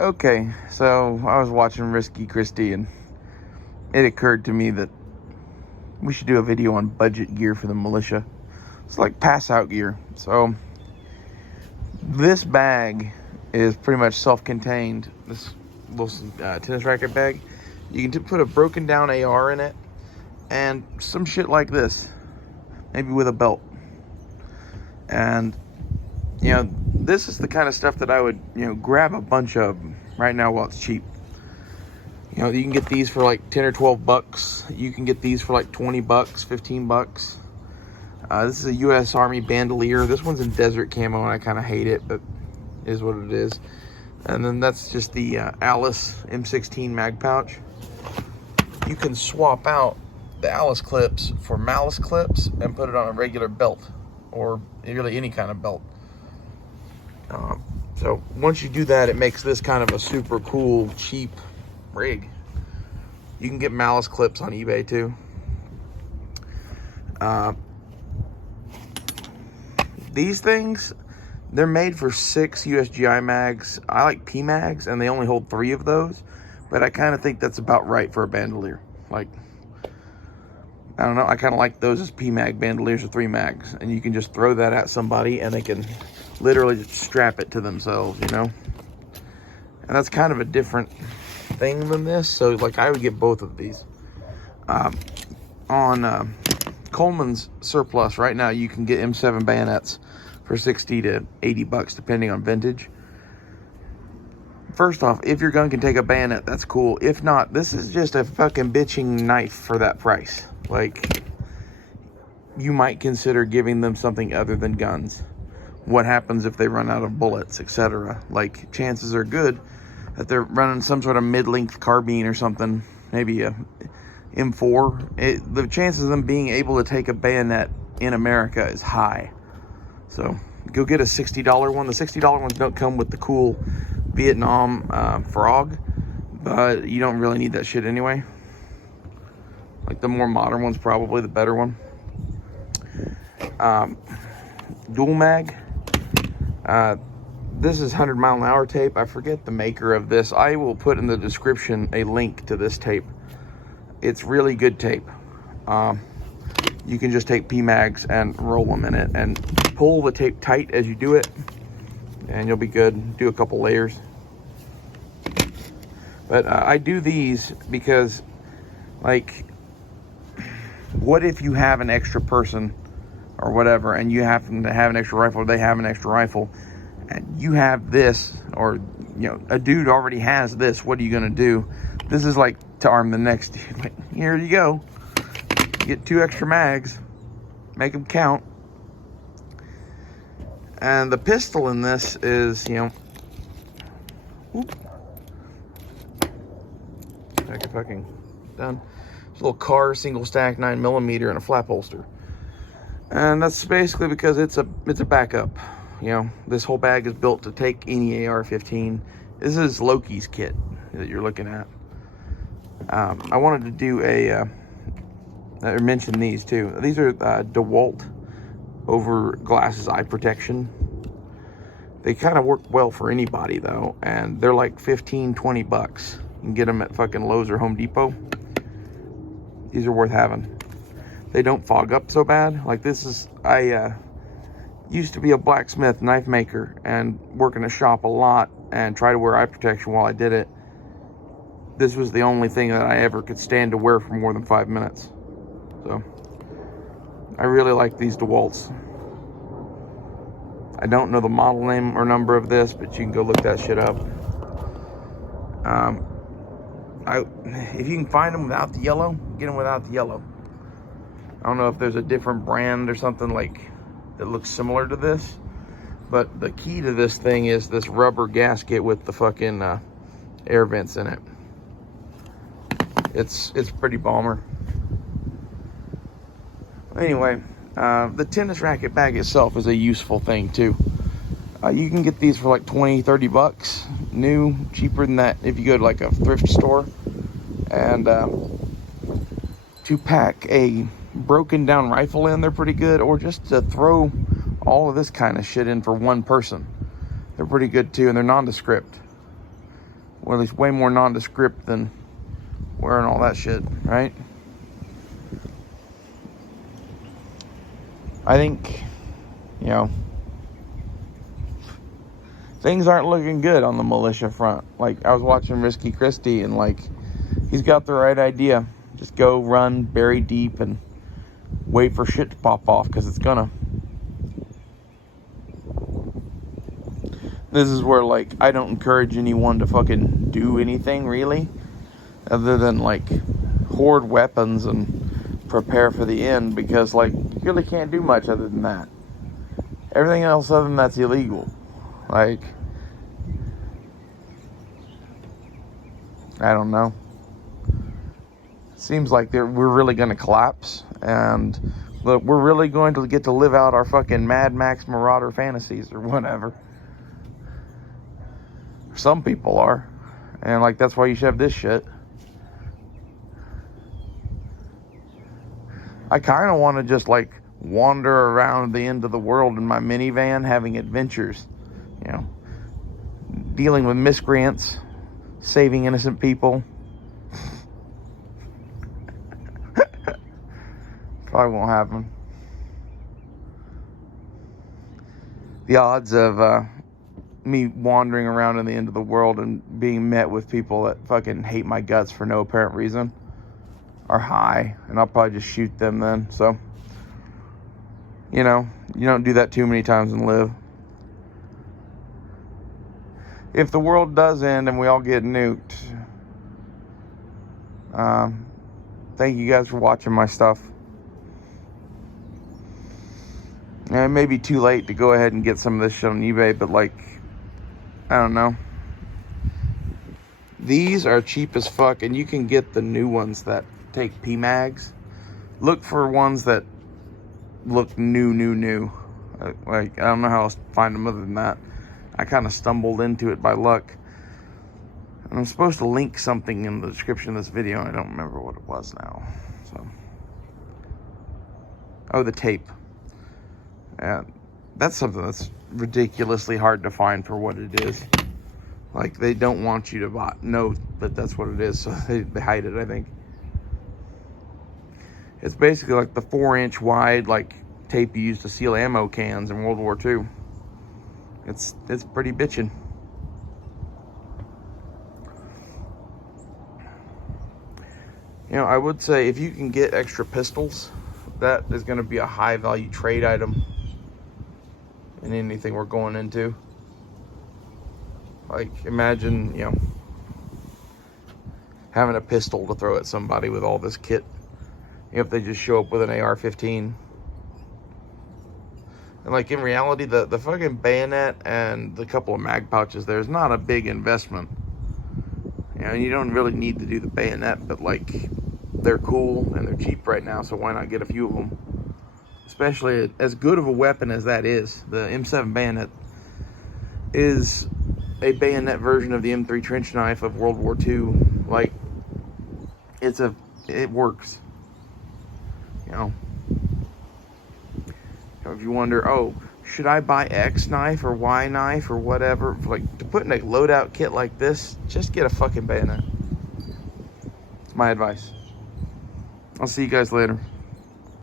Okay, so I was watching Risky Christie, and it occurred to me that we should do a video on budget gear for the militia. It's like pass-out gear. So this bag is pretty much self-contained. This little tennis racket bag. You can put a broken down AR in it and some shit like this, maybe with a belt. And you know, this is the kind of stuff that I would, grab a bunch of right now while it's cheap. You know, you can get these for like 10 or 12 bucks. You can get these for like 20 bucks, 15 bucks. This is a U.S. Army bandolier. This one's in desert camo, and I kind of hate it, but it is what it is. And then that's just the Alice M16 mag pouch. You can swap out the Alice clips for Malice clips and put it on a regular belt, or really any kind of belt. So once you do that, it makes this kind of a super cool, cheap rig. You can get Malice clips on eBay too. These things, they're made for 6 USGI mags. I like P mags, and they only hold 3 of those, but I kind of think that's about right for a bandolier. Like, I don't know, I kind of like those as P mag bandoliers with 3 mags, and you can just throw that at somebody and they can literally just strap it to themselves, And that's kind of a different thing than this. So like, I would get both of these. On Coleman's Surplus right now, you can get M7 bayonets for 60 to 80 bucks depending on vintage. First off, if your gun can take a bayonet, that's cool. If not, this is just a fucking bitching knife for that price. Like, you might consider giving them something other than guns. What happens if they run out of bullets, etc.? Like, chances are good that they're running some sort of mid-length carbine or something, maybe a M4. The chances of them being able to take a bayonet in America is high. So go get a $60 one. The $60 ones don't come with the cool Vietnam frog, but you don't really need that shit anyway. Like, the more modern one's probably the better one. Dual mag. This is 100 mile an hour tape. I forget the maker of this. I will put in the description a link to this tape. It's really good tape. You can just take P mags and roll them in it and pull the tape tight as you do it, and you'll be good. Do a couple layers. But I do these because, like, what if you have an extra person or whatever, and you happen to have an extra rifle, or they have an extra rifle, and you have this, or a dude already has this? What are you gonna do? This is like to arm the next dude. Like, here you go. You get 2 extra mags, make them count. And the pistol in this is, whoop. Fucking done. It's a little car single stack 9mm and a flap holster. And that's basically because it's a backup. This whole bag is built to take any AR-15. This is Loki's kit that you're looking at. I wanted to do I mentioned these too. These are DeWalt over glasses eye protection. They kind of work well for anybody though, and they're like 15, 20 bucks. You can get them at fucking Lowe's or Home Depot. These are worth having. They don't fog up so bad. Like, this is, I used to be a blacksmith knife maker and work in a shop a lot and try to wear eye protection while I did it. This was the only thing that I ever could stand to wear for more than 5 minutes. So I really like these DeWalts. I don't know the model name or number of this, but you can go look that shit up. If you can find them without the yellow, get them without the yellow. I don't know if there's a different brand or something like that looks similar to this, but the key to this thing is this rubber gasket with the fucking air vents in it. It's pretty bomber. Anyway, the tennis racket bag itself is a useful thing too. You can get these for like 20, 30 bucks new, cheaper than that if you go to like a thrift store. And to pack a broken down rifle in, they're pretty good, or just to throw all of this kind of shit in for one person, they're pretty good too, and they're nondescript. Or at least way more nondescript than wearing all that shit, right? I think, you know, things aren't looking good on the militia front. Like, I was watching Risky Christie, and, like, he's got the right idea. Just go run, bury deep, and wait for shit to pop off, because it's gonna. This is where, like, I don't encourage anyone to fucking do anything, really, other than, like, hoard weapons and prepare for the end, because, like, you really can't do much other than that. Everything else other than that's illegal. Like, I don't know. Seems like we're really going to collapse, and look, we're really going to get to live out our fucking Mad Max Marauder fantasies or whatever. Some people are, and like that's why you should have this shit. I kind of want to just like wander around the end of the world in my minivan, having adventures, you know, dealing with miscreants, saving innocent people. Probably won't happen. The odds of me wandering around in the end of the world and being met with people that fucking hate my guts for no apparent reason are high, and I'll probably just shoot them then. So, you know, you don't do that too many times and live. If the world does end and we all get nuked, thank you guys for watching my stuff. And it may be too late to go ahead and get some of this shit on eBay, but like, I don't know. These are cheap as fuck, and you can get the new ones that take PMags. Look for ones that look new. Like, I don't know how else to find them other than that. I kind of stumbled into it by luck. And I'm supposed to link something in the description of this video, and I don't remember what it was now. So, oh, the tape. And that's something that's ridiculously hard to find for what it is. Like, they don't want you to know that that's what it is, so they hide it, I think. It's basically like the 4-inch wide, like, tape you used to seal ammo cans in World War II. It's pretty bitchin'. You know, I would say if you can get extra pistols, that is going to be a high value trade item in anything we're going into. Like, imagine, you know, having a pistol to throw at somebody with all this kit. If they just show up with an AR-15. And like, in reality, the fucking bayonet and the couple of mag pouches there is not a big investment. You know, you don't really need to do the bayonet, but like, they're cool and they're cheap right now, so why not get a few of them? Especially as good of a weapon as that is. The M7 bayonet is a bayonet version of the M3 trench knife of World War II. Like, it works. You know, if you wonder, oh, should I buy X knife or Y knife or whatever? Like, to put in a loadout kit like this, just get a fucking bayonet. It's my advice. I'll see you guys later.